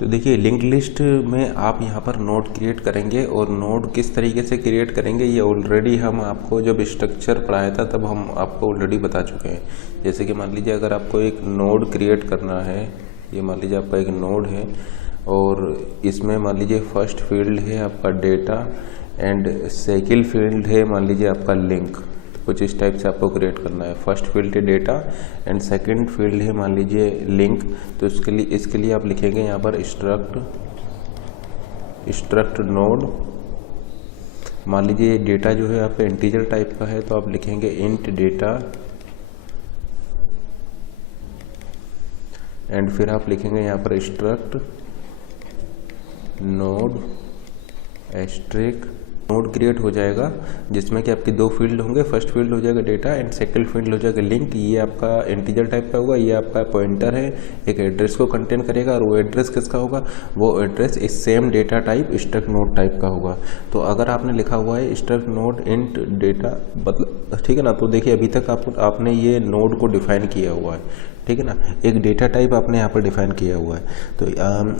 तो देखिए link list में आप यहाँ पर नोड क्रिएट करेंगे और नोड किस तरीके से क्रिएट करेंगे ये ऑलरेडी हम आपको जब स्ट्रक्चर पढ़ाया था तब हम आपको ऑलरेडी बता चुके हैं। जैसे कि मान लीजिए अगर आपको एक नोड क्रिएट करना है, ये मान लीजिए आपका एक नोड है और इसमें मान लीजिए फर्स्ट फील्ड है आपका डेटा एंड सेकंड फील्ड है मान लीजिए आपका लिंक। कुछ इस टाइप से आपको क्रिएट करना है। फर्स्ट फील्ड है डेटा एंड सेकंड फील्ड है मान लीजिए लिंक। तो इसके लिए आप लिखेंगे यहाँ पर स्ट्रक्ट नोड। मान लीजिए डेटा जो है आपका इंटीजर टाइप का है तो आप लिखेंगे इंट डेटा एंड फिर आप लिखेंगे यहाँ पर struct node asterisk. Node create हो जाएगा जिसमें कि आपकी दो फील्ड होंगे। फर्स्ट फील्ड हो जाएगा डेटा एंड सेकंड फील्ड हो जाएगा लिंक। ये आपका इंटीजर टाइप का होगा, ये आपका पॉइंटर है, एक एड्रेस को कंटेन करेगा और वो एड्रेस किसका होगा, वो एड्रेस इस same data type struct node type का होगा। तो अगर आपने लिखा हुआ है स्ट्रक्ट नोड इंट डेटा मतलब ठीक है ना, तो देखिए अभी तक आपने ये नोड को डिफाइन किया हुआ है, ठीक है ना, एक डेटा टाइप आपने यहाँ पर डिफाइन किया हुआ है। तो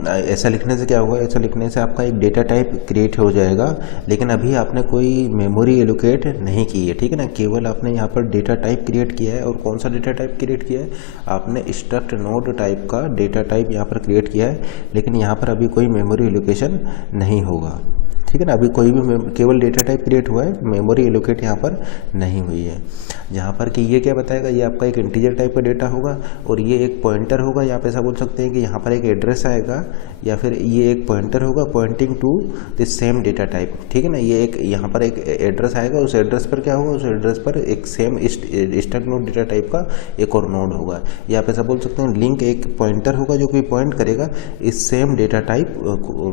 ऐसा लिखने से क्या होगा, ऐसा लिखने से आपका एक डेटा टाइप क्रिएट हो जाएगा, लेकिन अभी आपने कोई मेमोरी एलोकेट नहीं की है, ठीक है ना, केवल आपने यहाँ पर डेटा टाइप क्रिएट किया है। और कौन सा डेटा टाइप क्रिएट किया है, आपने स्ट्रक्ट नोड टाइप का डेटा टाइप यहाँ पर क्रिएट किया है, लेकिन यहाँ पर अभी कोई मेमोरी एलोकेशन नहीं होगा, ठीक है ना। अभी कोई भी केवल डेटा टाइप क्रिएट हुआ है, मेमोरी एलोकेट यहाँ पर नहीं हुई है। जहाँ पर कि ये क्या बताएगा, ये आपका एक इंटीजर टाइप का डेटा होगा और ये एक पॉइंटर होगा। यहाँ पे ऐसा बोल सकते हैं कि यहाँ पर एक एड्रेस आएगा या फिर ये एक पॉइंटर होगा pointing to this same data type, ठीक है ना। ये एक यहाँ पर एक एड्रेस आएगा, उस एड्रेस पर क्या होगा, उस एड्रेस पर एक same struct node data type का एक और नोड होगा। यहाँ पे ऐसा बोल सकते हैं लिंक एक पॉइंटर होगा जो कि पॉइंट करेगा इस सेम डेटा टाइप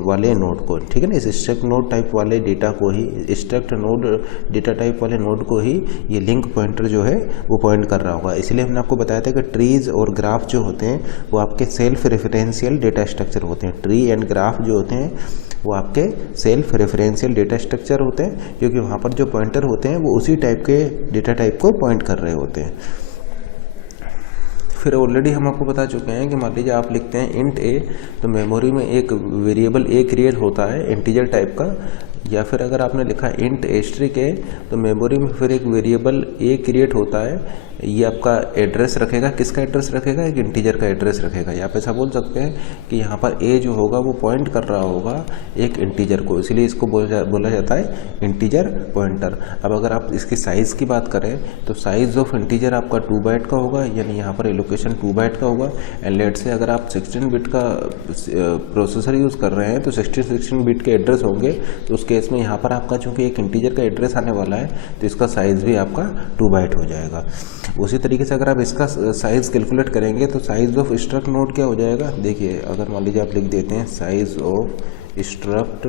वाले नोड को, ठीक है ना। इस स्ट्रक्ट नोड टाइप वाले डेटा को ही, स्ट्रक्ट नोड डेटा टाइप वाले नोड को ही ये लिंक पॉइंटर जो है वो पॉइंट कर रहा होगा। इसलिए हमने आपको बताया था कि ट्रीज और ग्राफ जो होते हैं वो आपके सेल्फ रेफरेंशियल डेटा स्ट्रक्चर होते हैं। ट्री एंड ग्राफ जो होते हैं वो आपके सेल्फ रेफरेंशियल डेटा स्ट्रक्चर होते हैं, क्योंकि वहाँ पर जो पॉइंटर होते हैं वो उसी टाइप के डेटा टाइप को पॉइंट कर रहे होते हैं। फिर ऑलरेडी हम आपको बता चुके हैं कि मान लीजिए आप लिखते हैं इंट ए, तो मेमोरी में एक वेरिएबल ए क्रिएट होता है इंटीजर टाइप का। या फिर अगर आपने लिखा इंट एस्ट्रिक ए, तो मेमोरी में फिर एक वेरिएबल ए क्रिएट होता है। ये आपका एड्रेस रखेगा, किसका एड्रेस रखेगा, एक इंटीजर का एड्रेस रखेगा। यहाँ पे ऐसा बोल सकते हैं कि यहाँ पर ए जो होगा वो पॉइंट कर रहा होगा एक इंटीजर को, इसीलिए इसको बोला जाता है इंटीजर पॉइंटर। अब अगर आप इसकी साइज़ की बात करें तो साइज़ ऑफ इंटीजर आपका 2 बाइट का होगा, यानी यहाँ पर एलोकेशन 2 बाइट का होगा। एंड लेट से अगर आप 16 बिट का प्रोसेसर यूज़ कर रहे हैं तो 16 बिट के एड्रेस होंगे, तो उस केस में यहाँ पर आपका चूँकि एक इंटीजर का एड्रेस आने वाला है तो इसका साइज़ भी आपका 2 बाइट हो जाएगा। उसी तरीके से अगर आप इसका साइज़ कैलकुलेट करेंगे तो साइज़ ऑफ स्ट्रक्ट नोड क्या हो जाएगा, देखिए अगर मान लीजिए आप लिख देते हैं साइज़ ऑफ स्ट्रक्ट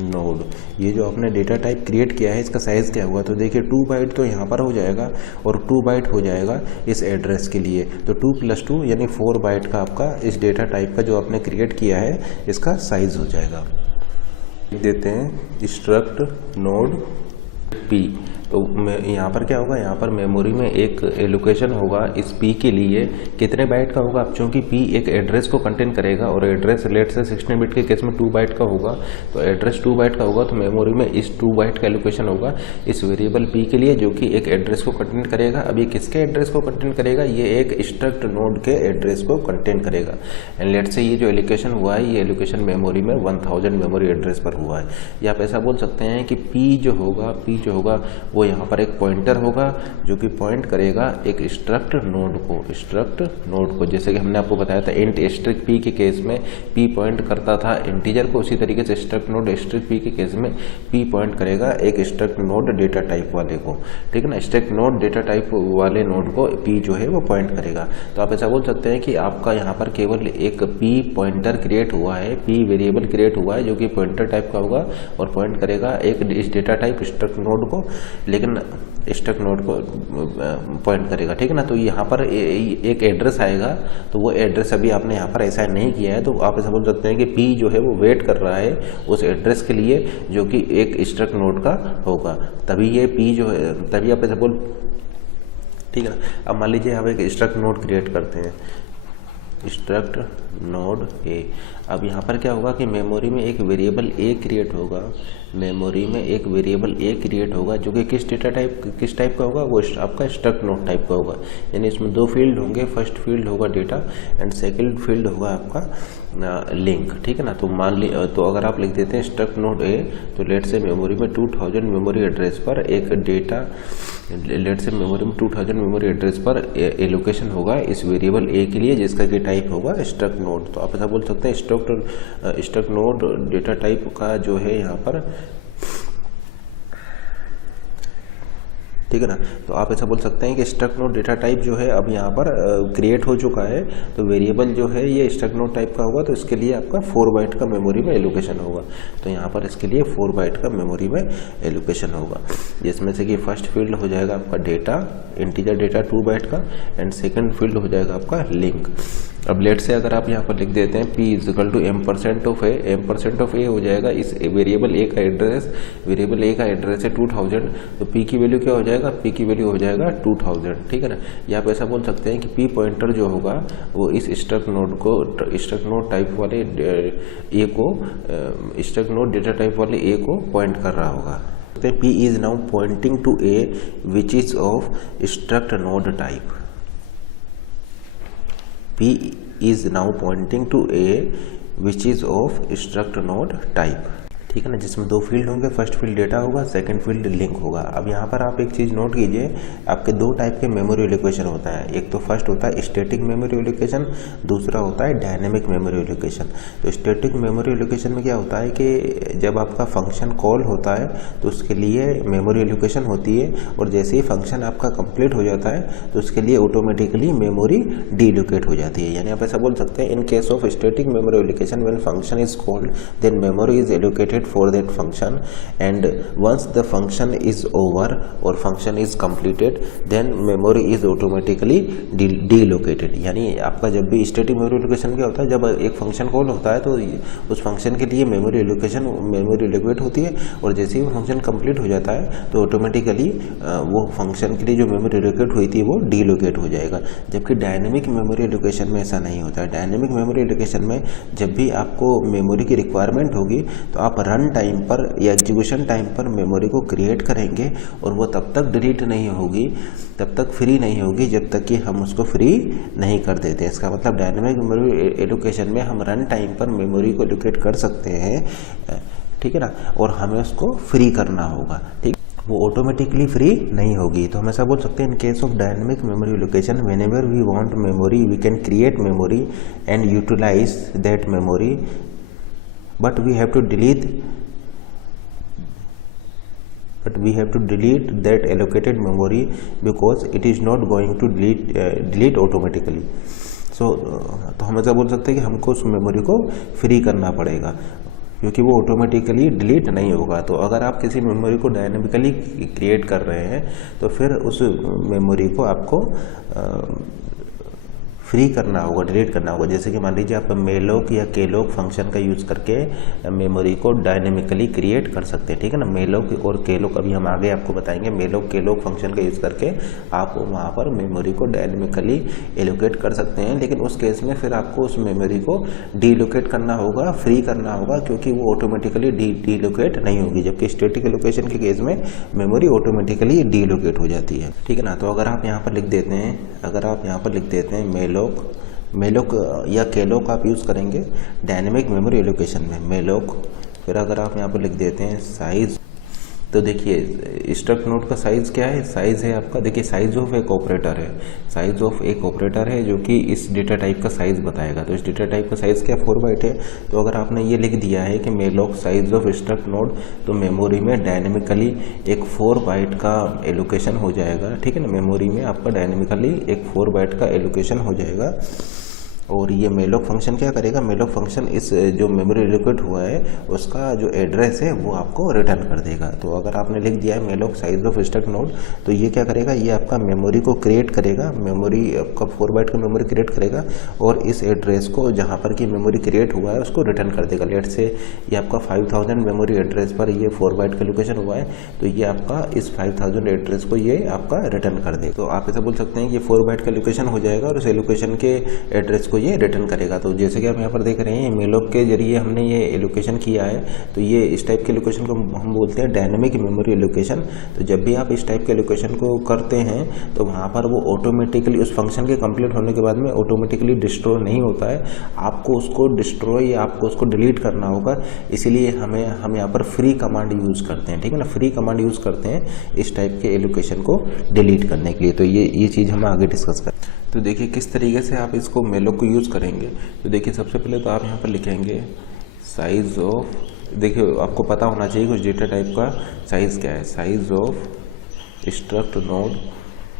नोड, ये जो आपने डेटा टाइप क्रिएट किया है इसका साइज़ क्या हुआ, तो देखिए 2 बाइट तो यहाँ पर हो जाएगा और 2 बाइट हो जाएगा इस एड्रेस के लिए। तो 2 + 2 यानी 4 बाइट का आपका इस डेटा टाइप का जो आपने क्रिएट किया है इसका साइज़ हो जाएगा। लिख देते हैं स्ट्रक्ट नोड पी। तो यहाँ पर क्या होगा, यहाँ पर मेमोरी में एक एलोकेशन होगा इस P के लिए, कितने बाइट का होगा, अब चूँकि P एक एड्रेस को कंटेन करेगा और एड्रेस लेट से 16 बिट के केस में 2 बाइट का होगा, तो एड्रेस 2 बाइट का होगा तो मेमोरी में इस 2 बाइट का एलोकेशन होगा इस वेरिएबल P के लिए जो कि एक एड्रेस को कंटेन करेगा। अब ये किसके एड्रेस को कंटेन करेगा, ये एक स्ट्रक्ट नोड के एड्रेस को कंटेन करेगा। एंड लेट से ये जो एलोकेशन हुआ है ये एलोकेशन मेमोरी में 1000 मेमोरी एड्रेस पर हुआ है। या आप ऐसा बोल सकते हैं कि P जो होगा वो यहाँ पर एक पॉइंटर होगा जो कि पॉइंट करेगा एक स्ट्रक्ट नोड को। जैसे कि हमने आपको बताया था इंट एस्ट्रिक P के केस में P पॉइंट करता था इंटीजर को, उसी तरीके से स्ट्रक्ट नोड एस्ट्रिक P के केस में P पॉइंट करेगा एक स्ट्रक्ट नोड डेटा टाइप वाले को, ठीक है ना। स्ट्रक्ट नोड डेटा टाइप वाले नोड को P जो है वो पॉइंट करेगा। तो आप ऐसा बोल सकते हैं कि आपका यहाँ पर केवल एक P पॉइंटर क्रिएट हुआ है, P वेरिएबल क्रिएट हुआ है जो कि पॉइंटर टाइप का होगा और पॉइंट करेगा एक इस डेटा टाइप स्ट्रक्ट नोड को, लेकिन स्ट्रक्ट नोड को पॉइंट करेगा, ठीक है ना। तो यहाँ पर एक एड्रेस आएगा, तो वो एड्रेस अभी आपने यहाँ पर ऐसा नहीं किया है, तो आप ऐसा बोल सकते हैं कि P जो है वो वेट कर रहा है उस एड्रेस के लिए जो कि एक स्ट्रक्ट नोड का होगा, तभी ये P जो है, तभी आप ऐसा बोल, ठीक है ना। अब मान लीजिए हम एक स्ट्रक्ट नोड क्रिएट करते हैं, स्ट्रक्ट नोड ए। अब यहाँ पर क्या होगा कि मेमोरी में एक वेरिएबल ए क्रिएट होगा, मेमोरी में एक वेरिएबल ए क्रिएट होगा जो कि किस टाइप का होगा, वो आपका स्ट्रक्ट नोड टाइप का होगा। यानी इसमें दो फील्ड होंगे, फर्स्ट फील्ड होगा डेटा एंड सेकंड फील्ड होगा आपका लिंक, ठीक है ना। तो मान ली, तो अगर आप लिख देते हैं स्ट्रक्ट नोड ए, तो लेट से मेमोरी में 2000 मेमोरी एड्रेस पर एक डेटा, लेट से मेमोरी में 2000 मेमोरी एड्रेस पर एलोकेशन होगा इस वेरिएबल ए के लिए, जिसका कि टाइप होगा स्ट्रक्ट नोड। तो आप ऐसा बोल सकते हैं स्ट्रक्ट नोड डेटा टाइप का जो है यहाँ पर, ठीक है ना। तो आप ऐसा बोल सकते हैं कि स्ट्रक्ट नोड डेटा टाइप जो है अब यहाँ पर क्रिएट हो चुका है। तो वेरिएबल जो है ये स्ट्रक्ट नोड टाइप का होगा, तो इसके लिए आपका 4 बाइट का मेमोरी में एलोकेशन होगा। तो यहाँ पर इसके लिए 4 बाइट का मेमोरी में एलोकेशन होगा, जिसमें से कि फर्स्ट फील्ड हो जाएगा आपका डेटा, इंटीजर डेटा 2 बाइट का, एंड सेकेंड फील्ड हो जाएगा आपका लिंक। अब लेट से अगर आप यहाँ पर लिख देते हैं p equal to m% of A, m% of A हो जाएगा इस वेरिएबल ए का एड्रेस, वेरिएबल ए का एड्रेस है 2000, तो p की वैल्यू क्या हो जाएगा, p की वैल्यू हो जाएगा 2000, ठीक है ना। या आप ऐसा बोल सकते हैं कि p पॉइंटर जो होगा वो इस स्ट्रक्ट नोड को, स्ट्रक्ट नोड टाइप वाले ए को, स्ट्रक्ट नोड डेटा टाइप वाले ए को पॉइंट कर रहा होगा। p is now pointing to a which is of struct node type, P is now pointing to A which is of struct node type, ठीक है ना, जिसमें दो फील्ड होंगे, फर्स्ट फील्ड डेटा होगा, सेकंड फील्ड लिंक होगा। अब यहाँ पर आप एक चीज़ नोट कीजिए, आपके दो टाइप के मेमोरी एलोकेशन होता है। एक तो फर्स्ट होता है स्टैटिक मेमोरी एलोकेशन, दूसरा होता है डायनेमिक मेमोरी एलोकेशन। तो स्टैटिक मेमोरी एलोकेशन में क्या होता है कि जब आपका फंक्शन कॉल होता है तो उसके लिए मेमोरी एलोकेशन होती है, और जैसे ही फंक्शन आपका कंप्लीट हो जाता है तो उसके लिए ऑटोमेटिकली मेमोरी डीलोकेट हो जाती है। यानी आप ऐसा बोल सकते हैं, in case of static memory allocation when function is called then memory is allocated for that function, and once the function is over or function is completed then memory is automatically delocated। यानी आपका जब भी static memory allocation क्या होता है, जब एक function call होता है तो उस फंक्शन के लिए मेमोरी एलोकेट होती है, और जैसे ही वो फंक्शन कंप्लीट हो जाता है तो ऑटोमेटिकली वो फंक्शन के लिए जो मेमोरी एलोकेट हुई थी वो डीलोकेट हो जाएगा। जबकि डायनेमिक मेमोरी एलोकेशन में ऐसा नहीं होता है। डायनेमिक मेमोरी एलोकेशन में जब भी आपको मेमोरी की रिक्वायरमेंट होगी तो आप रन टाइम पर या एग्जीक्यूशन टाइम पर मेमोरी को क्रिएट करेंगे, और वो तब तक डिलीट नहीं होगी, तब तक फ्री नहीं होगी जब तक कि हम उसको फ्री नहीं कर देते। इसका मतलब डायनेमिक मेमोरी एलोकेशन में हम रन टाइम पर मेमोरी को एलोकेट कर सकते हैं, ठीक है ना, और हमें उसको फ्री करना होगा, ठीक, वो ऑटोमेटिकली फ्री नहीं होगी। तो हम ऐसा बोल सकते हैं, in case of dynamic memory allocation whenever we want memory we can create memory and utilize that memory, but we have to delete that allocated memory because it is not going to delete automatically। तो हम ऐसा बोल सकते हैं कि हमको उस memory को फ्री करना पड़ेगा क्योंकि वो ऑटोमेटिकली डिलीट नहीं होगा। तो अगर आप किसी मेमोरी को डायनेमिकली क्रिएट कर रहे हैं तो फिर उस मेमोरी को आपको फ्री करना होगा, डिलीट करना होगा। जैसे कि मान लीजिए आप मेलोक या केलोक फंक्शन का यूज़ करके मेमोरी को डायनेमिकली क्रिएट कर सकते हैं, ठीक है ना। मेलोक और केलोक अभी हम आगे आपको बताएंगे। मेलोक केलोक फंक्शन का यूज़ करके आप वहाँ पर मेमोरी को डायनेमिकली एलोकेट कर सकते हैं, लेकिन उस केस में फिर आपको उस मेमोरी को डीलोकेट करना होगा, फ्री करना होगा, क्योंकि वो ऑटोमेटिकली डीलोकेट नहीं होगी। जबकि स्टैटिक एलोकेशन के केस में मेमोरी ऑटोमेटिकली डीलोकेट हो जाती है, ठीक है ना। तो अगर आप यहाँ पर लिख देते हैं मेलोक या केलोक आप यूज़ करेंगे डायनेमिक मेमोरी एलोकेशन में, मेलोक। फिर अगर आप यहाँ पर लिख देते हैं साइज़, तो देखिए स्ट्रक्ट नोड का साइज़ क्या है, साइज़ है आपका, देखिए साइज़ ऑफ एक ऑपरेटर है, साइज़ ऑफ एक ऑपरेटर है जो कि इस डेटा टाइप का साइज़ बताएगा। तो इस डेटा टाइप का साइज़ क्या 4 बाइट है। तो अगर आपने ये लिख दिया है कि malloc size of struct node, तो मेमोरी में डायनेमिकली एक 4 बाइट का एलोकेशन हो जाएगा, ठीक है ना। मेमोरी में आपका डायनेमिकली एक 4 बाइट का एलोकेशन हो जाएगा। और ये मेलोक फंक्शन क्या करेगा, मेलोक फंक्शन इस जो मेमोरी एलोकेट हुआ है उसका जो एड्रेस है वो आपको रिटर्न कर देगा। तो अगर आपने लिख दिया है malloc size of struct node, तो ये क्या करेगा, ये आपका मेमोरी को क्रिएट करेगा, मेमोरी आपका 4 बाइट का मेमोरी क्रिएट करेगा और इस एड्रेस को जहाँ पर कि मेमोरी क्रिएट हुआ है उसको रिटर्न कर देगा। लेट से ये आपका 5000 मेमोरी एड्रेस पर ये 4 बाइट का लोकेशन हुआ है, तो ये आपका इस 5000 एड्रेस को ये आपका रिटर्न कर देगा। तो आप ऐसा बोल सकते हैं कि 4 बाइट का लोकेशन हो जाएगा और उस लोकेशन के एड्रेस को ये रिटर्न करेगा। तो जैसे कि आप यहाँ पर देख रहे हैं मेलोक के जरिए हमने ये एलोकेशन किया है, तो ये इस टाइप के एलोकेशन को हम बोलते हैं डायनेमिक मेमोरी एलोकेशन। तो जब भी आप इस टाइप के एलोकेशन को करते हैं तो वहाँ पर वो ऑटोमेटिकली उस फंक्शन के कंप्लीट होने के बाद में ऑटोमेटिकली डिस्ट्रॉय नहीं होता है, आपको उसको डिस्ट्रॉय या आपको उसको डिलीट करना होगा। इसीलिए हम यहाँ पर फ्री कमांड यूज़ करते हैं, ठीक है ना, फ्री कमांड यूज़ करते हैं इस टाइप के एलोकेशन को डिलीट करने के लिए। तो ये चीज़ हम आगे डिस्कस करें। तो देखिए किस तरीके से आप इसको मेलोक को यूज़ करेंगे। तो देखिए सबसे पहले तो आप यहाँ पर लिखेंगे साइज ऑफ, देखिए आपको पता होना चाहिए कुछ डेटा टाइप का साइज़ क्या है, साइज ऑफ स्ट्रक्ट नोड।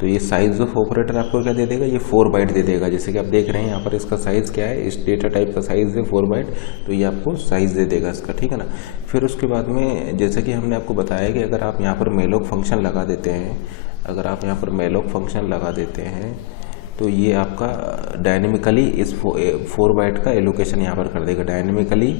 तो ये साइज ऑफ ऑपरेटर आपको क्या दे देगा, ये 4 बाइट दे देगा। जैसे कि आप देख रहे हैं यहाँ पर इसका साइज़ क्या है, इस डेटा टाइप का साइज़ है 4 बाइट, तो ये आपको साइज़ दे देगा इसका, ठीक है ना। फिर उसके बाद में जैसे कि हमने आपको बताया कि अगर आप यहाँ पर मेलोक फंक्शन लगा देते हैं, अगर आप यहाँ पर मेलोक फंक्शन लगा देते हैं तो ये आपका डायनेमिकली इस 4 बाइट का एलोकेशन यहाँ पर कर देगा, डायनेमिकली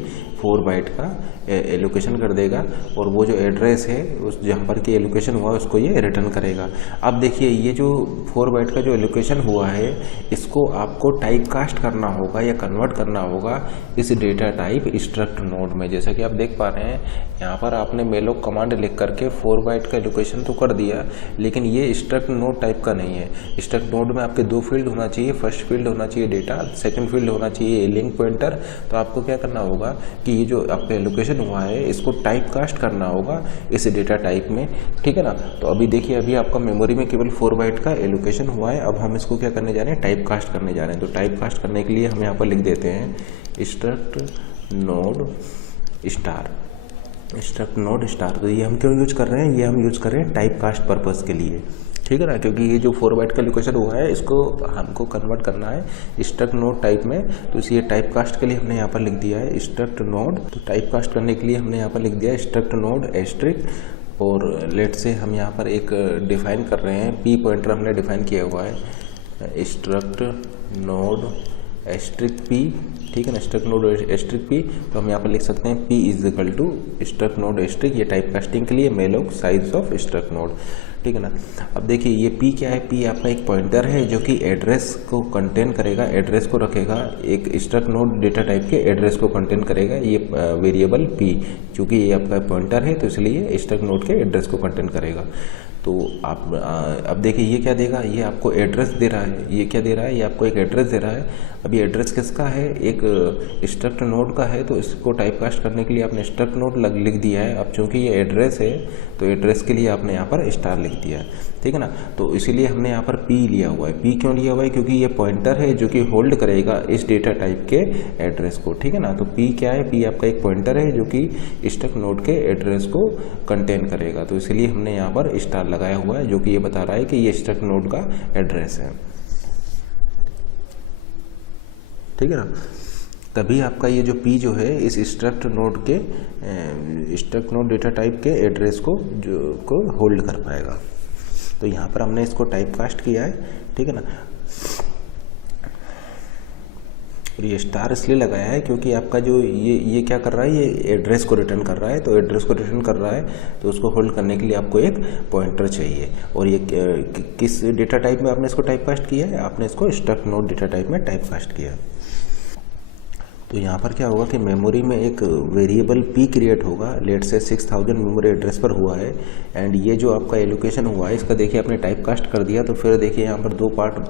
4 बाइट का एलोकेशन कर देगा। और वो जो एड्रेस है उस जहाँ पर कि एलोकेशन हुआ है उसको ये रिटर्न करेगा। अब देखिए ये जो 4 बाइट का जो एलोकेशन हुआ है इसको आपको टाइप कास्ट करना होगा या कन्वर्ट करना होगा इस डेटा टाइप स्ट्रक्ट नोड में। जैसा कि आप देख पा रहे हैं यहाँ पर आपने मेलोक कमांड लिख करके 4 बाइट का एलोकेशन तो कर दिया, लेकिन ये स्ट्रक्ट नोड टाइप का नहीं है। स्ट्रक्ट नोड में आपके 2 फील्ड होना चाहिए, फर्स्ट फील्ड होना चाहिए डेटा, सेकंड फील्ड होना चाहिए लिंक पॉइंटर। तो आपको क्या करना होगा कि ये जो आपका एलोकेशन हुआ है इसको टाइप कास्ट करना होगा इस डेटा टाइप में, ठीक है ना। तो अभी देखिए अभी आपका मेमोरी में केवल 4 बाइट का एलोकेशन हुआ है, अब हम इसको क्या करने जा रहे हैं, टाइप कास्ट करने जा रहे हैं। तो टाइप कास्ट करने के लिए हम यहाँ पर लिख देते हैं struct node star, struct node star. तो ये हम क्यों यूज कर रहे हैं, ये हम यूज कर रहे हैं टाइप कास्ट पर्पज़ के लिए, ठीक है ना, क्योंकि ये जो 4 बाइट का एलोकेशन हुआ है इसको हमको कन्वर्ट करना है स्ट्रक्ट नोड टाइप में। तो इसे टाइप कास्ट के लिए हमने यहाँ पर लिख दिया है स्ट्रक्ट नोड। तो टाइप कास्ट करने के लिए हमने यहाँ पर लिख दिया है स्ट्रक्ट नोड एस्ट्रिक। और लेट से हम यहाँ पर एक डिफाइन कर रहे हैं, पी पॉइंटर हमने डिफाइन किया हुआ है स्ट्रक्ट नोड एस्ट्रिक पी, ठीक है ना, स्ट्रक्ट नोड एस्ट्रिक पी। तो हम यहाँ पर लिख सकते हैं p is equal to struct node asterisk, ये टाइप कास्टिंग के लिए malloc size of struct node, ठीक है ना। अब देखिए ये पी क्या है, पी आपका एक पॉइंटर है जो कि एड्रेस को कंटेन करेगा, एड्रेस को रखेगा, एक स्ट्रक्ट नोड डेटा टाइप के एड्रेस को कंटेन करेगा ये वेरिएबल पी। चूँकि ये आपका पॉइंटर है तो इसलिए स्ट्रक्ट नोड के एड्रेस को कंटेन करेगा। तो आप अब देखिए ये क्या देगा, ये आपको एड्रेस दे रहा है, ये क्या दे रहा है, ये आपको एक एड्रेस दे रहा है। अब ये एड्रेस किसका है, एक स्ट्रक्ट नोड का है, तो इसको टाइप कास्ट करने के लिए आपने स्ट्रक्ट नोड लिख दिया है। अब चूंकि ये एड्रेस है तो एड्रेस के लिए आपने यहाँ पर स्टार लिख दिया है, ठीक है ना। तो इसीलिए हमने यहाँ पर पी लिया हुआ है। पी क्यों लिया हुआ है, क्योंकि ये पॉइंटर है जो कि होल्ड करेगा इस डेटा टाइप के एड्रेस को, ठीक है ना। तो पी क्या है, पी आपका एक पॉइंटर है जो कि स्ट्रक्ट नोड के एड्रेस को कंटेन करेगा। तो इसलिए हमने यहाँ पर स्टार लगाया हुआ है जो कि ये बता रहा है कि ये स्ट्रक्ट नोड का एड्रेस है, ठीक है ना। तभी आपका ये जो P जो है इस स्ट्रक्ट नोड के स्ट्रक्ट नोड डेटा टाइप के एड्रेस को होल्ड कर पाएगा। तो यहाँ पर हमने इसको टाइप कास्ट किया है, ठीक है ना। और ये स्टार इसलिए लगाया है क्योंकि आपका जो ये क्या कर रहा है, ये एड्रेस को रिटर्न कर रहा है। तो एड्रेस को रिटर्न कर रहा है तो उसको होल्ड करने के लिए आपको एक पॉइंटर चाहिए। और ये किस डेटा टाइप में आपने इसको टाइप कास्ट किया है, आपने इसको स्ट्रक्ट नोड डेटा टाइप में टाइप कास्ट किया है। तो यहाँ पर क्या होगा कि मेमोरी में एक वेरिएबल P क्रिएट होगा, लेट से 6000 मेमोरी एड्रेस पर हुआ है। एंड ये जो आपका एलोकेशन हुआ है इसका देखिए आपने टाइप कास्ट कर दिया, तो फिर देखिए यहाँ पर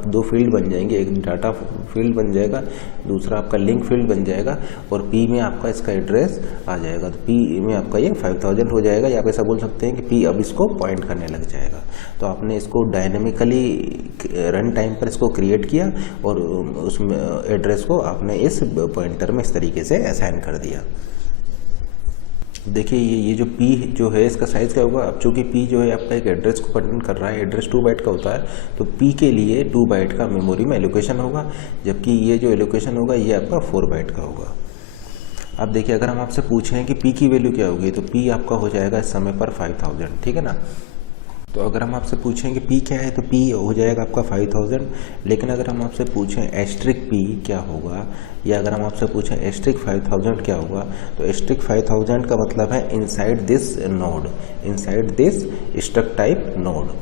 दो फील्ड बन जाएंगे, एक डाटा फील्ड बन जाएगा, दूसरा आपका लिंक फील्ड बन जाएगा, और P में आपका इसका एड्रेस आ जाएगा। तो P में आपका ये 5000 हो जाएगा, या आप ऐसा बोल सकते हैं कि P अब इसको पॉइंट करने लग जाएगा। तो आपने इसको डायनेमिकली रन टाइम पर इसको क्रिएट किया और उस एड्रेस को आपने इस पॉइंटर में इस तरीके से असाइन कर दिया। देखिए ये जो P जो है इसका साइज क्या होगा। अब चूंकि P जो है आपका एक एड्रेस को कंटेन कर रहा है, एड्रेस 2 बाइट का होता है, तो P के लिए 2 बाइट का मेमोरी में एलोकेशन होगा, जबकि ये जो एलोकेशन होगा ये आपका 4 बाइट का होगा। अब देखिए अगर हम आपसे पूछें कि P की वैल्यू क्या होगी, तो P आपका हो जाएगा इस समय पर 5000, ठीक है ना। तो अगर हम आपसे पूछें कि P क्या है, तो P हो जाएगा आपका 5000। लेकिन अगर हम आपसे पूछें एस्ट्रिक P क्या होगा, या अगर हम आपसे पूछें एस्ट्रिक 5000 क्या होगा, तो एस्ट्रिक 5000 का मतलब है inside this node, inside this struct type node,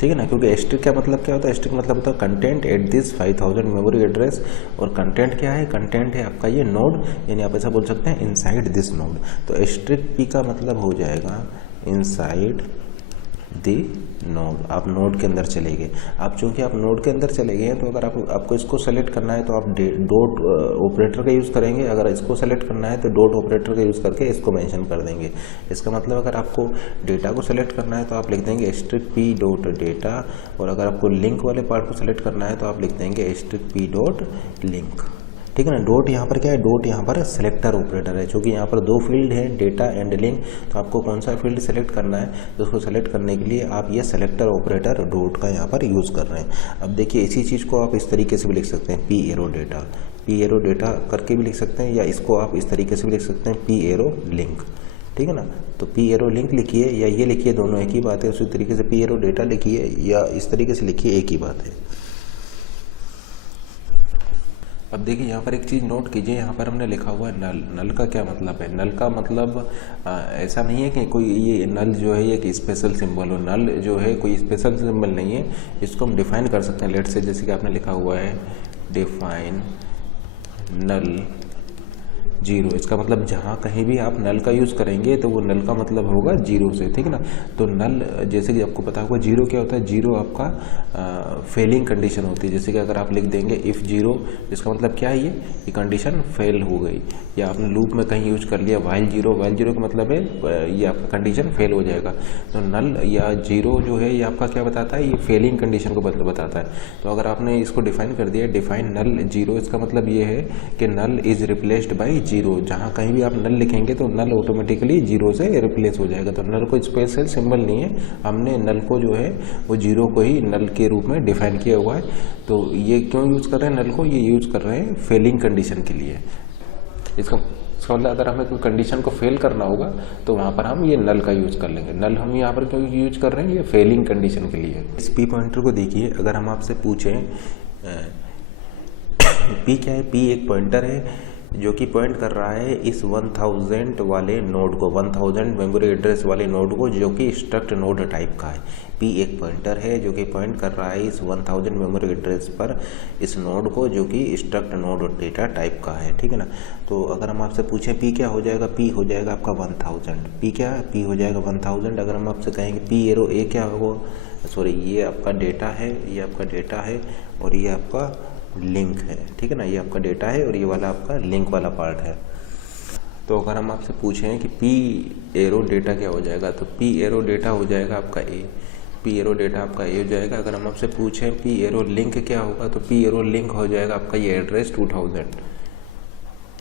ठीक है ना, क्योंकि एस्ट्रिक क्या मतलब क्या होता है, एस्ट्रिक मतलब होता है content at this 5000 memory address, और कंटेंट क्या है, कंटेंट है आपका ये नोड, यानी आप ऐसा बोल सकते हैं इनसाइड दिस नोड। तो एस्ट्रिक पी का मतलब हो जाएगा इनसाइड दी नोड, आप नोड के अंदर चले गए। आप चूंकि आप नोड के अंदर चले गए हैं तो अगर आपको इसको सेलेक्ट करना है तो आप डॉट ऑपरेटर का यूज़ करेंगे, अगर इसको सेलेक्ट करना है तो डॉट ऑपरेटर का यूज़ करके इसको मेंशन कर देंगे। इसका मतलब अगर आपको डेटा को सेलेक्ट करना है तो आप लिख देंगे एस्ट्रिक पी डॉट डेटा, और अगर आपको लिंक वाले पार्ट को सेलेक्ट करना है तो आप लिख देंगे एस्ट्रिक पी डॉट लिंक। ठीक है ना, डॉट यहाँ पर क्या है, डॉट यहाँ पर सेलेक्टर ऑपरेटर है, क्योंकि यहाँ पर दो फील्ड है डेटा एंड लिंक, तो आपको कौन सा फील्ड सेलेक्ट करना है तो उसको सेलेक्ट करने के लिए आप ये सेलेक्टर ऑपरेटर डॉट का यहाँ पर यूज़ कर रहे हैं। अब देखिए इसी चीज़ को आप इस तरीके से भी लिख सकते हैं, P arrow data, P arrow data करके भी लिख सकते हैं, या इसको आप इस तरीके से भी लिख सकते हैं, पी एरो लिंक। ठीक है ना, तो पी एरो लिंक लिखिए या ये लिखिए, दोनों एक ही बात है। उसी तरीके से पी एरो डेटा लिखिए या इस तरीके से लिखिए, एक ही बात है। अब देखिए यहाँ पर एक चीज़ नोट कीजिए, यहाँ पर हमने लिखा हुआ है नल। नल का क्या मतलब है, नल का मतलब ऐसा नहीं है कि कोई ये नल जो है एक स्पेशल सिंबल हो, नल जो है कोई स्पेशल सिंबल नहीं है, इसको हम डिफाइन कर सकते हैं। लेट से जैसे कि आपने लिखा हुआ है डिफाइन नल जीरो, इसका मतलब जहाँ कहीं भी आप नल का यूज़ करेंगे तो वो नल का मतलब होगा जीरो से। ठीक है ना, तो नल जैसे कि आपको पता होगा जीरो क्या होता है, जीरो आपका फेलिंग कंडीशन होती है। जैसे कि अगर आप लिख देंगे इफ़ जीरो, इसका मतलब क्या है, ये कंडीशन फेल हो गई, या आपने लूप में कहीं यूज कर लिया वाइल जीरो, वाइल जीरो का मतलब है ये आपका कंडीशन फेल हो जाएगा। तो नल या जीरो जो है ये आपका क्या बताता है, ये फेलिंग कंडीशन को बताता है। तो अगर आपने इसको डिफाइन कर दिया डिफाइन नल जीरो, इसका मतलब ये है कि null is replaced by zero, जहाँ कहीं भी आप नल लिखेंगे तो नल ऑटोमेटिकली जीरो से रिप्लेस हो जाएगा। तो नल कोई स्पेशल सिंबल नहीं है, हमने नल को जो है वो जीरो को ही नल के रूप में डिफाइन किया हुआ है। तो ये क्यों यूज़ कर रहे हैं नल को, ये यूज़ कर रहे हैं फेलिंग कंडीशन के लिए। इसका मतलब अगर हमें कोई कंडीशन को फेल करना होगा तो वहाँ पर हम ये नल का यूज़ कर लेंगे। नल हम यहाँ पर क्यों यूज कर रहे हैं, ये फेलिंग कंडीशन के लिए। इस पी पॉइंटर को देखिए, अगर हम आपसे पूछें पी क्या है, पी एक पॉइंटर है जो कि पॉइंट कर रहा है इस 1000 वाले नोड को, 1000 मेमोरी एड्रेस वाले नोड को, जो कि स्ट्रक्ट नोड टाइप का है। पी एक पॉइंटर है जो कि पॉइंट कर रहा है इस 1000 मेमोरी एड्रेस पर इस नोड को, जो कि स्ट्रक्ट नोड डेटा टाइप का है। ठीक है ना, तो अगर हम आपसे पूछें पी क्या हो जाएगा, पी हो जाएगा आपका 1000। पी क्या है, पी हो जाएगा 1000। अगर हम आपसे कहेंगे पी एरो ए क्या होगा, सॉरी ये आपका डेटा है, ये आपका डेटा है और ये आपका लिंक है। ठीक है ना, ये आपका डेटा है और ये वाला आपका लिंक वाला पार्ट है। तो अगर हम आपसे पूछें कि पी एरो डेटा क्या हो जाएगा, तो पी एरो डेटा हो जाएगा आपका ए, पी एरो डेटा आपका ए हो जाएगा। अगर हम आपसे पूछें पी एरो लिंक क्या होगा, तो पी एरो लिंक हो जाएगा आपका ये एड्रेस 2000।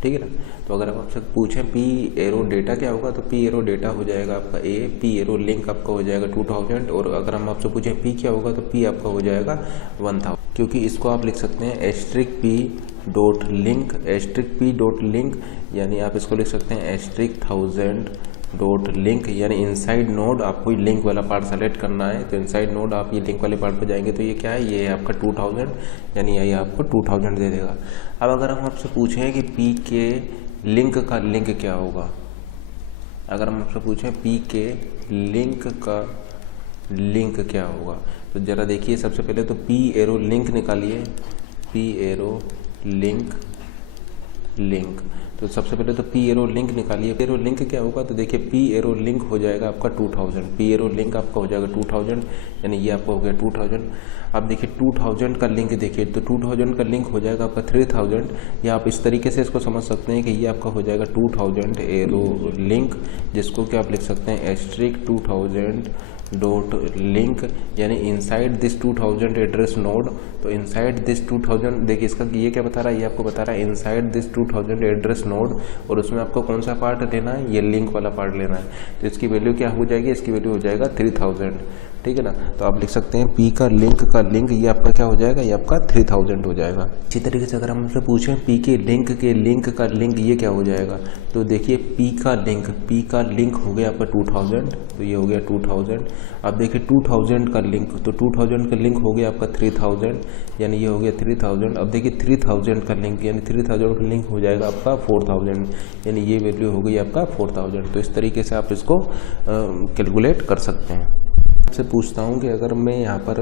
ठीक है ना, तो अगर हम आपसे पूछें पी एरो डेटा क्या होगा, तो पी एरो डेटा हो जाएगा आपका ए, पी एरो लिंक आपका हो जाएगा 2000, और अगर हम आपसे पूछें पी क्या होगा, तो पी आपका हो जाएगा 1000। क्योंकि इसको आप लिख सकते हैं asterisk p dot link, asterisk p dot link, यानी आप इसको लिख सकते हैं एस्ट्रिक 1000 डॉट लिंक, यानी इनसाइड नोड आपको लिंक वाला पार्ट सेलेक्ट करना है। तो इनसाइड नोड आप ये लिंक वाले पार्ट पर जाएंगे तो ये क्या है, ये है आपका 2000, यानी ये आपको 2000 दे देगा। अब अगर हम आपसे पूछें कि पी के लिंक का लिंक क्या होगा, अगर हम आपसे पूछें पी के लिंक का लिंक क्या होगा, तो ज़रा देखिए सबसे पहले तो पी एरो लिंक निकालिए, पी एरो लिंक लिंक, तो सबसे पहले तो पी एरो लिंक निकालिए। पी एरो लिंक क्या होगा, तो देखिए पी एरो लिंक हो जाएगा आपका 2000, पी एरो लिंक आपका हो जाएगा 2000, यानी ये आपका हो गया 2000। अब देखिए 2000 का लिंक देखिए, तो 2000 का लिंक हो जाएगा आपका 3000, या आप इस तरीके से इसको समझ सकते हैं कि ये आपका हो जाएगा 2000 एरो लिंक, जिसको कि आप लिख सकते हैं एस्ट्रिक 2000 डॉट लिंक, यानी इनसाइड दिस 2000 एड्रेस नोड। तो इनसाइड दिस 2000, देखिए इसका ये क्या बता रहा है, ये आपको बता रहा है इनसाइड दिस 2000 एड्रेस नोड, और उसमें आपको कौन सा पार्ट लेना है, ये लिंक वाला पार्ट लेना है। तो इसकी वैल्यू क्या हो जाएगी, इसकी वैल्यू हो जाएगा 3000। ठीक है ना, तो आप लिख सकते हैं पी का लिंक ये आपका क्या हो जाएगा, ये आपका 3000 हो जाएगा। इसी तरीके से अगर हम आपसे पूछें पी के लिंक का लिंक ये क्या हो जाएगा, तो देखिए पी का लिंक हो गया आपका 2000, तो ये हो गया 2000। अब देखिए 2000 का लिंक, तो 2000 का लिंक हो गया आपका 3000, यानी ये हो गया 3000। अब देखिए 3000 का लिंक, यानी 3000 का लिंक हो जाएगा आपका 4000, यानी ये वैल्यू हो गई आपका 4000। तो इस तरीके से आप इसको कैलकुलेट कर सकते हैं। आपसे पूछता हूँ कि अगर मैं यहाँ पर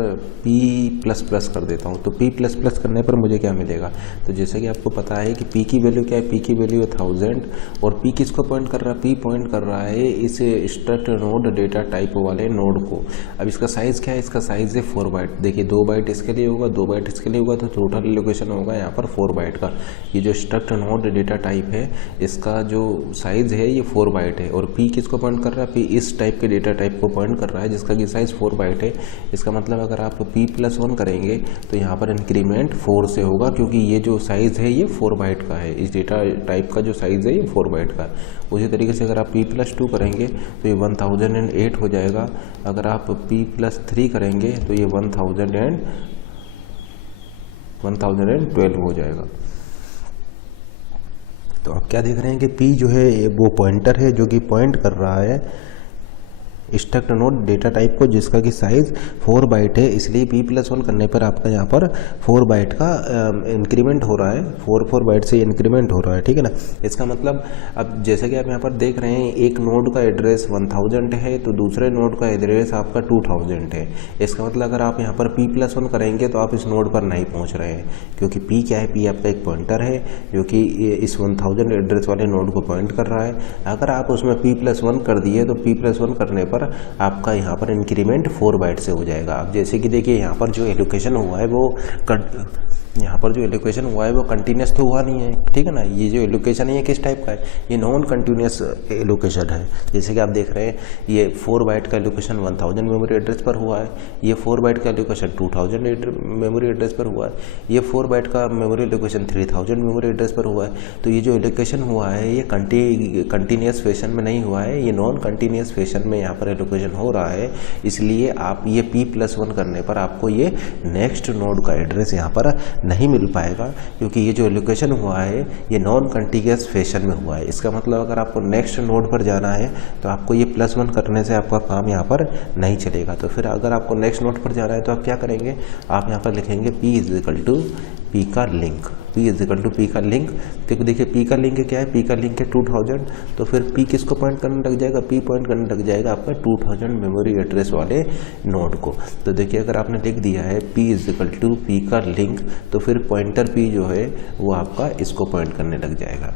P++ कर देता हूँ तो P++ करने पर मुझे क्या मिलेगा। तो जैसे कि आपको पता है कि P की वैल्यू क्या है, P की वैल्यू है 1000 और P किसको पॉइंट कर रहा है, P पॉइंट कर रहा है इस स्ट्रक्ट नोड डेटा टाइप वाले नोड को। अब इसका साइज़ क्या है, इसका साइज़ है 4 बाइट। देखिए 2 बाइट इसके लिए होगा, 2 बाइट इसके लिए होगा, तो टोटल एलोकेशन होगा यहाँ पर 4 बाइट का। ये जो स्ट्रक्ट नोड डेटा टाइप है इसका जो साइज़ है ये 4 बाइट है और P किसको पॉइंट कर रहा है, P इस टाइप के डेटा टाइप को पॉइंट कर रहा है जिसका कि साइज़ 4 बाइट है। इसका मतलब अगर आप P+1 करेंगे तो यहाँ पर इंक्रीमेंट 4 से होगा क्योंकि ये जो साइज़ है ये 4 बाइट का है। इस डेटा टाइप का जो साइज़ है ये 4 बाइट का है। उसी तरीके से अगर आप P+2 करेंगे तो ये 1008 हो जाएगा। अगर आप P+3 करेंगे तो ये 1012 हो जाएगा। तो आप क्या देख रहे हैं कि P जो है वो पॉइंटर है जो कि पॉइंट कर रहा है स्ट्रक्ट नोड डेटा टाइप को जिसका कि साइज़ 4 बाइट है, इसलिए P+1 करने पर आपका यहाँ पर 4 बाइट का इंक्रीमेंट हो रहा है, 4 बाइट से इंक्रीमेंट हो रहा है, ठीक है ना। इसका मतलब अब जैसे कि आप यहाँ पर देख रहे हैं एक नोड का एड्रेस 1000 है तो दूसरे नोड का एड्रेस आपका 2000 है। इसका मतलब अगर आप यहाँ पर P+1 करेंगे तो आप इस नोड पर नहीं पहुँच रहे हैं क्योंकि P क्या है, P आपका एक पॉइंटर है जो कि इस 1000 एड्रेस वाले नोड को पॉइंट कर रहा है। अगर आप उसमें P+1 कर दिए तो P+1 करने पर आपका यहाँ पर इंक्रीमेंट 4 बाइट से हो जाएगा। अब जैसे कि देखिए यहाँ पर जो एलोकेशन हुआ है वो कंटिन्यूस तो हुआ नहीं है, ठीक है ना। ये जो एलोकेशन है ये किस टाइप का है, ये नॉन कंटिन्यूस एलोकेशन है। जैसे कि आप देख रहे हैं ये 4 बाइट का एलोकेशन 1000 मेमोरी एड्रेस पर हुआ है, ये 4 बाइट का एलोकेशन 2000 मेमोरी एड्रेस पर हुआ है, ये 4 बाइट का मेमोरी एलोकेशन 3000 मेमोरी एड्रेस पर हुआ है। तो ये जो एलोकेशन हुआ है ये कंटिन्यूस फैशन में नहीं हुआ है, ये नॉन कंटिन्यूस फैशन में यहाँ पर एलोकेशन हो रहा है। इसलिए आप ये P+1 करने पर आपको ये नेक्स्ट नोड का एड्रेस यहाँ पर नहीं मिल पाएगा क्योंकि ये जो एलोकेशन हुआ है ये नॉन कंटिन्यूअस फैशन में हुआ है। इसका मतलब अगर आपको नेक्स्ट नोड पर जाना है तो आपको ये +1 करने से आपका काम यहाँ पर नहीं चलेगा। तो फिर अगर आपको नेक्स्ट नोड पर जाना है तो आप क्या करेंगे, आप यहाँ पर लिखेंगे P का लिंक, P का लिंक। क्योंकि देखिए P का लिंक क्या है, P का लिंक है 2000, तो फिर P किसको पॉइंट करने लग जाएगा, P पॉइंट करने लग जाएगा आपका 2000 मेमोरी एड्रेस वाले नोड को। तो देखिए अगर आपने लिख दिया है P का लिंक तो फिर पॉइंटर P जो है वो आपका इसको पॉइंट करने लग जाएगा।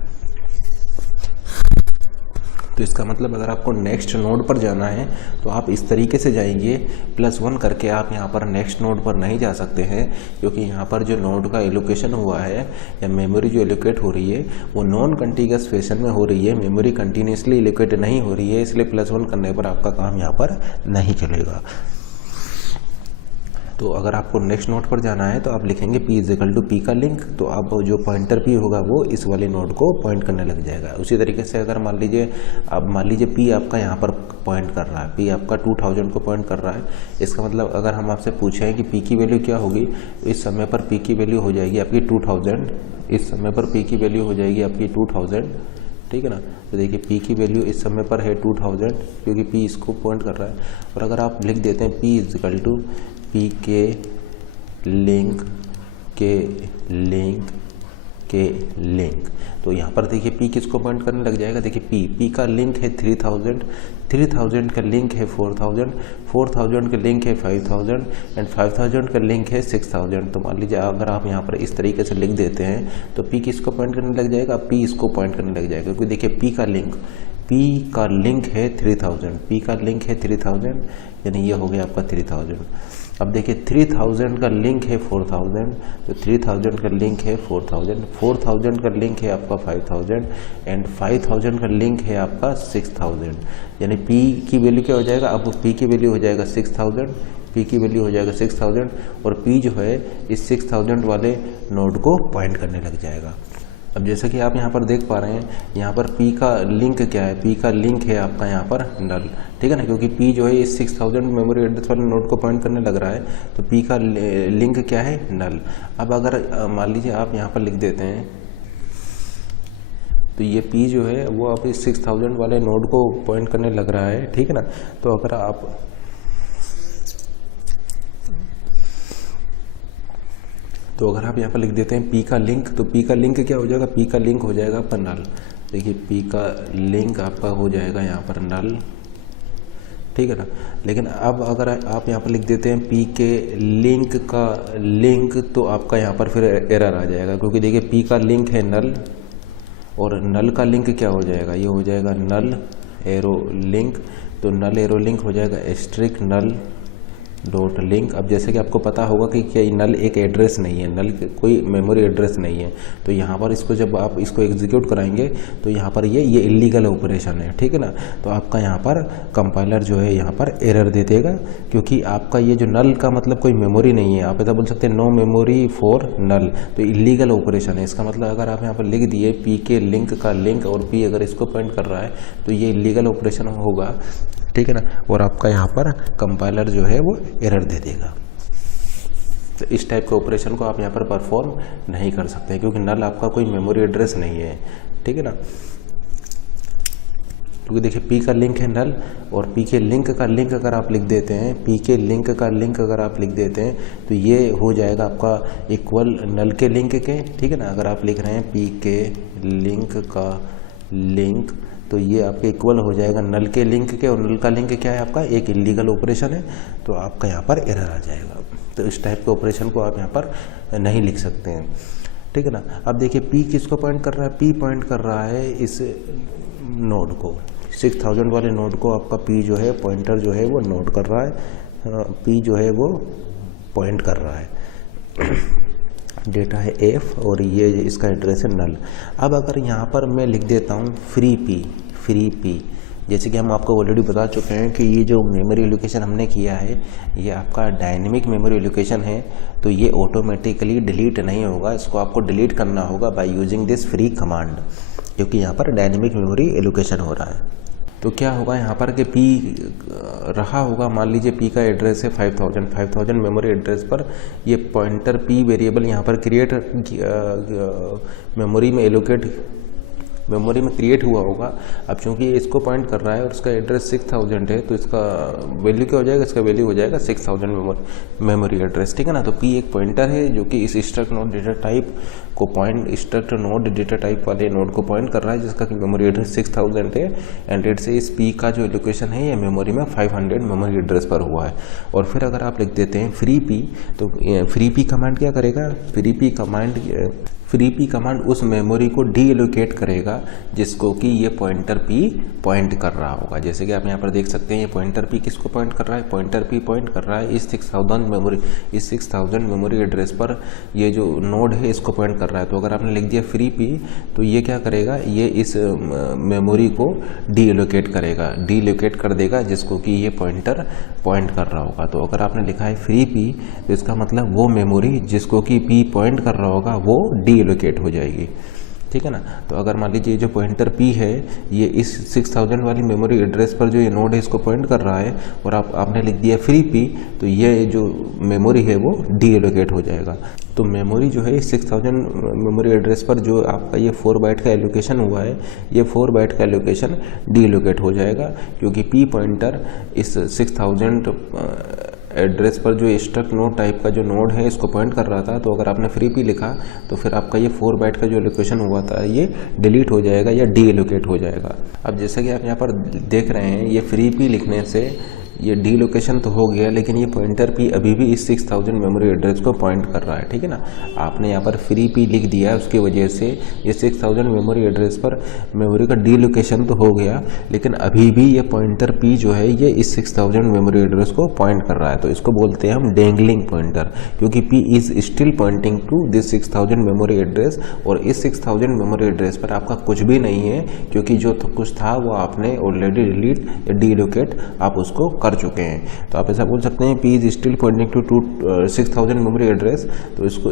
तो इसका मतलब अगर आपको नेक्स्ट नोड पर जाना है तो आप इस तरीके से जाएंगे, +1 करके आप यहाँ पर नेक्स्ट नोड पर नहीं जा सकते हैं क्योंकि यहाँ पर जो नोड का एलोकेशन हुआ है या मेमोरी जो एलोकेट हो रही है वो नॉन कंटिन्यूअस फैशन में हो रही है, मेमोरी कंटिन्यूसली एलोकेट नहीं हो रही है। इसलिए +1 करने पर आपका काम यहाँ पर नहीं चलेगा। तो अगर आपको नेक्स्ट नोड पर जाना है तो आप लिखेंगे P का लिंक, तो आप जो पॉइंटर P होगा वो इस वाले नोड को पॉइंट करने लग जाएगा। उसी तरीके से अगर मान लीजिए P आपका यहाँ पर पॉइंट कर रहा है, P आपका 2000 को पॉइंट कर रहा है। इसका मतलब अगर हम आपसे पूछें कि P की वैल्यू क्या होगी, इस समय पर P की वैल्यू हो जाएगी आपकी 2000, इस समय पर P की वैल्यू हो जाएगी आपकी 2000, ठीक है ना। तो देखिए P की वैल्यू इस समय पर है 2000 क्योंकि P इसको पॉइंट कर रहा है। और अगर आप लिख देते हैं P के लिंक तो यहाँ पर देखिए P किसको पॉइंट करने लग जाएगा। देखिए P का लिंक है 3000 का लिंक है 4000 का लिंक है 5000 एंड 5000 का लिंक है 6000। तो मान लीजिए अगर आप यहाँ पर इस तरीके से लिख देते हैं तो P किसको पॉइंट करने लग जाएगा, P इसको पॉइंट करने लग जाएगा क्योंकि देखिए P का लिंक है 3000, P का लिंक है 3000 यानी ये हो गया आपका 3000। अब देखिए 3000 का लिंक है 4000, तो 3000 का लिंक है 4000 का लिंक है आपका 5000 एंड 5000 का लिंक है आपका 6000। यानी P की वैल्यू क्या हो जाएगा, अब P की वैल्यू हो जाएगा 6000, P की वैल्यू हो जाएगा 6000 और P जो है इस 6000 वाले नोड को पॉइंट करने लग जाएगा। अब जैसा कि आप यहाँ पर देख पा रहे हैं यहाँ पर P का लिंक क्या है, P का लिंक है आपका यहाँ पर नल, ठीक है ना, क्योंकि P जो है इस 6000 मेमोरी एड्रेस वाले नोड को पॉइंट करने लग रहा है। तो P का लिंक क्या है, नल। अब अगर मान लीजिए आप यहाँ पर लिख देते हैं तो ये P जो है वो आप इस 6000 वाले नोड को पॉइंट करने लग रहा है, ठीक है ना। तो अगर आप यहाँ पर लिख देते हैं P का लिंक, तो P का लिंक क्या हो जाएगा, P का लिंक हो जाएगा आपका नल। देखिए P का लिंक आपका हो जाएगा यहाँ पर नल, ठीक है ना। लेकिन अब अगर आप यहाँ पर लिख देते हैं पी के लिंक का लिंक, तो आपका यहाँ पर फिर एरर आ जाएगा, क्योंकि देखिए पी का लिंक है नल, और नल का लिंक क्या हो जाएगा, ये हो जाएगा नल एरो लिंक। तो नल एरो लिंक हो जाएगा एस्ट्रिक नल डॉट लिंक। अब जैसे कि आपको पता होगा कि क्या नल एक एड्रेस नहीं है, नल कोई मेमोरी एड्रेस नहीं है, तो यहाँ पर इसको जब आप इसको एग्जीक्यूट कराएंगे तो यहाँ पर ये इलीगल ऑपरेशन है, ठीक है ना। तो आपका यहाँ पर कंपाइलर जो है यहाँ पर एरर दे देगा, क्योंकि आपका ये जो नल का मतलब कोई मेमोरी नहीं है, आप ऐसा बोल सकते हैं नो मेमोरी फॉर नल, तो इलीगल ऑपरेशन है। इसका मतलब अगर आप यहाँ पर लिख दिए पी के लिंक का लिंक और पी अगर इसको पॉइंट कर रहा है तो ये इलीगल ऑपरेशन होगा, ठीक है ना, और आपका यहाँ पर कंपाइलर जो है वो एरर दे देगा। तो इस टाइप के ऑपरेशन को आप यहाँ पर परफॉर्म नहीं कर सकते, क्योंकि नल आपका कोई मेमोरी एड्रेस नहीं है, ठीक है ना। क्योंकि देखिए पी का लिंक है नल, और पी के लिंक का लिंक अगर आप लिख देते हैं, पी के लिंक का लिंक अगर आप लिख देते हैं तो ये हो जाएगा आपका इक्वल नल के लिंक के, ठीक है ना। अगर आप लिख रहे हैं पी के लिंक का लिंक, तो ये आपके इक्वल हो जाएगा नल के लिंक के, और नल का लिंक क्या है आपका एक इलीगल ऑपरेशन है, तो आपका यहाँ पर एरर आ जाएगा। तो इस टाइप के ऑपरेशन को आप यहाँ पर नहीं लिख सकते हैं, ठीक है ना। अब देखिए पी किसको पॉइंट कर रहा है, पी पॉइंट कर रहा है इस नोड को, 6000 वाले नोड को आपका पी जो है पॉइंटर जो है वो नोड कर रहा है, पी जो है वो पॉइंट कर रहा है, डेटा है एफ और ये इसका एड्रेस है नल। अब अगर यहाँ पर मैं लिख देता हूँ फ्री पी, जैसे कि हम आपको ऑलरेडी बता चुके हैं कि ये जो मेमोरी एलोकेशन हमने किया है ये आपका डायनेमिक मेमोरी एलोकेशन है, तो ये ऑटोमेटिकली डिलीट नहीं होगा, इसको आपको डिलीट करना होगा by using this free command, क्योंकि यहाँ पर डायनेमिक मेमोरी एलोकेशन हो रहा है। तो क्या होगा यहाँ पर कि पी रहा होगा, मान लीजिए पी का एड्रेस है 5000 मेमोरी एड्रेस पर ये पॉइंटर पी वेरिएबल यहाँ पर क्रिएट मेमोरी में क्रिएट हुआ होगा। अब चूंकि ये इसको पॉइंट कर रहा है और इसका एड्रेस 6000 है, तो इसका वैल्यू क्या हो जाएगा, इसका वैल्यू हो जाएगा 6000 मेमोरी एड्रेस, ठीक है ना। तो पी एक पॉइंटर है जो कि इस स्ट्रक्ट नोड डेटा टाइप को स्ट्रक्ट नोड डेटा टाइप वाले नोड को पॉइंट कर रहा है, जिसका कि मेमोरी एड्रेस 6000 है, एंड इट से इस पी का जो एलोकेशन है ये मेमोरी में 500 मेमोरी एड्रेस पर हुआ है। और फिर अगर आप लिख देते हैं फ्री पी, तो फ्री पी कमांड क्या करेगा, फ्री पी कमांड उस मेमोरी को डी एलोकेट करेगा जिसको कि ये पॉइंटर पी पॉइंट कर रहा होगा। जैसे कि आप यहाँ पर देख सकते हैं ये पॉइंटर पी किसको पॉइंट कर रहा है, पॉइंटर पी पॉइंट कर रहा है इस 6000 मेमोरी एड्रेस पर, ये जो नोड है इसको पॉइंट कर रहा है। तो अगर आपने लिख दिया फ्री पी, तो ये क्या करेगा, ये इस मेमोरी को डी एलोकेट कर देगा जिसको कि ये पॉइंटर पॉइंट कर रहा होगा। तो अगर आपने लिखा है फ्री पी, तो इसका मतलब वो मेमोरी जिसको कि पी पॉइंट कर रहा होगा वो डी एलोकेट हो जाएगी, ठीक है ना। तो अगर मान लीजिए जो पॉइंटर पी है ये इस 6000 वाली मेमोरी एड्रेस पर जो ये नोड है इसको पॉइंट कर रहा है, और आपने लिख दिया फ्री पी, तो ये जो मेमोरी है वो डी एलोकेट हो जाएगा। तो मेमोरी जो है 6000 मेमोरी एड्रेस पर जो आपका ये 4 बाइट का एलोकेशन हुआ है, ये 4 बाइट का एलोकेशन डी एलोकेट हो जाएगा, क्योंकि पी पॉइंटर इस 6000 एड्रेस पर जो स्ट्रक्ट नोड टाइप का जो नोड है इसको पॉइंट कर रहा था। तो अगर आपने फ्री पी लिखा तो फिर आपका ये 4 बाइट का जो एलोकेशन हुआ था ये डिलीट हो जाएगा या डी एलोकेट हो जाएगा। अब जैसे कि आप यहाँ पर देख रहे हैं ये फ्री पी लिखने से ये डी लोकेशन तो हो गया, लेकिन ये पॉइंटर पी अभी भी इस 6000 मेमोरी एड्रेस को पॉइंट कर रहा है, ठीक है ना। आपने यहाँ पर फ्री पी लिख दिया है, उसकी वजह से ये 6000 मेमोरी एड्रेस पर मेमोरी का डी लोकेशन तो हो गया, लेकिन अभी भी ये पॉइंटर पी जो है ये इस 6000 मेमोरी एड्रेस को पॉइंट कर रहा है। तो इसको बोलते हैं हम डेंगलिंग पॉइंटर, क्योंकि p is still pointing to this 6000 memory address, और इस 6000 मेमोरी एड्रेस पर आपका कुछ भी नहीं है, क्योंकि जो कुछ था वो आपने ऑलरेडी डिलीट या डी लोकेट आप उसको कर चुके हैं। तो आप ऐसा बोल सकते हैं p is still pointing to 6000 memory address, तो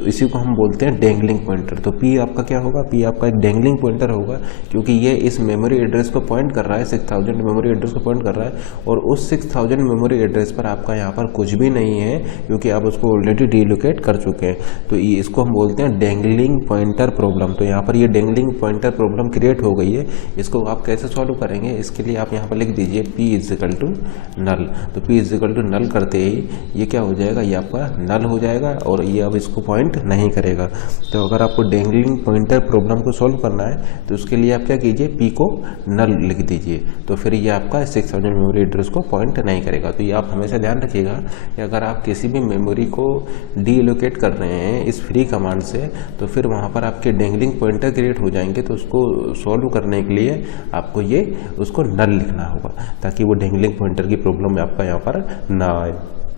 इसी को हम बोलते हैं डेंगलिंग पॉइंटर। तो पी आपका क्या होगा, पी आपका एक डेंगलिंग पॉइंटर होगा, क्योंकि ये इस मेमोरी एड्रेस को पॉइंट कर रहा है, 6000 मेमोरी एड्रेस को पॉइंट कर रहा है, और उस 6000 मेमोरी एड्रेस पर आपका यहाँ पर कुछ भी नहीं है, क्योंकि आप उसको ऑलरेडी डीलोकेट कर चुके हैं। तो इसको हम बोलते हैं डेंगलिंग पॉइंटर प्रॉब्लम। तो यहाँ पर ये डेंगलिंग पॉइंटर प्रॉब्लम क्रिएट हो गई है। इसको आप कैसे सॉल्व करेंगे, इसके लिए आप यहाँ पर लिख दीजिए p is equal to null. तो p is equal to null करते ही ये क्या हो जाएगा, ये आपका नल हो जाएगा और ये अब इसको पॉइंट नहीं करेगा। तो अगर आपको डेंगलिंग पॉइंटर प्रॉब्लम को सॉल्व करना है तो उसके लिए आप क्या कीजिए, p को नल लिख दीजिए, तो फिर ये आपका 600 मेमोरी एड्रेस को पॉइंट नहीं करेगा। तो ये आप हमेशा ध्यान रखिएगा कि अगर आप किसी भी मेमोरी को डीएलोकेट कर रहे हैं इस फ्री कमांड से, तो फिर वहाँ पर आपके डेंगलिंग पॉइंटर क्रिएट हो जाएंगे। तो उसको सॉल्व करने के लिए आपको ये उसको नल लिखना होगा ताकि वो डेंगलिंग पॉइंटर की प्रॉब्लम आपका यहाँ पर ना आए।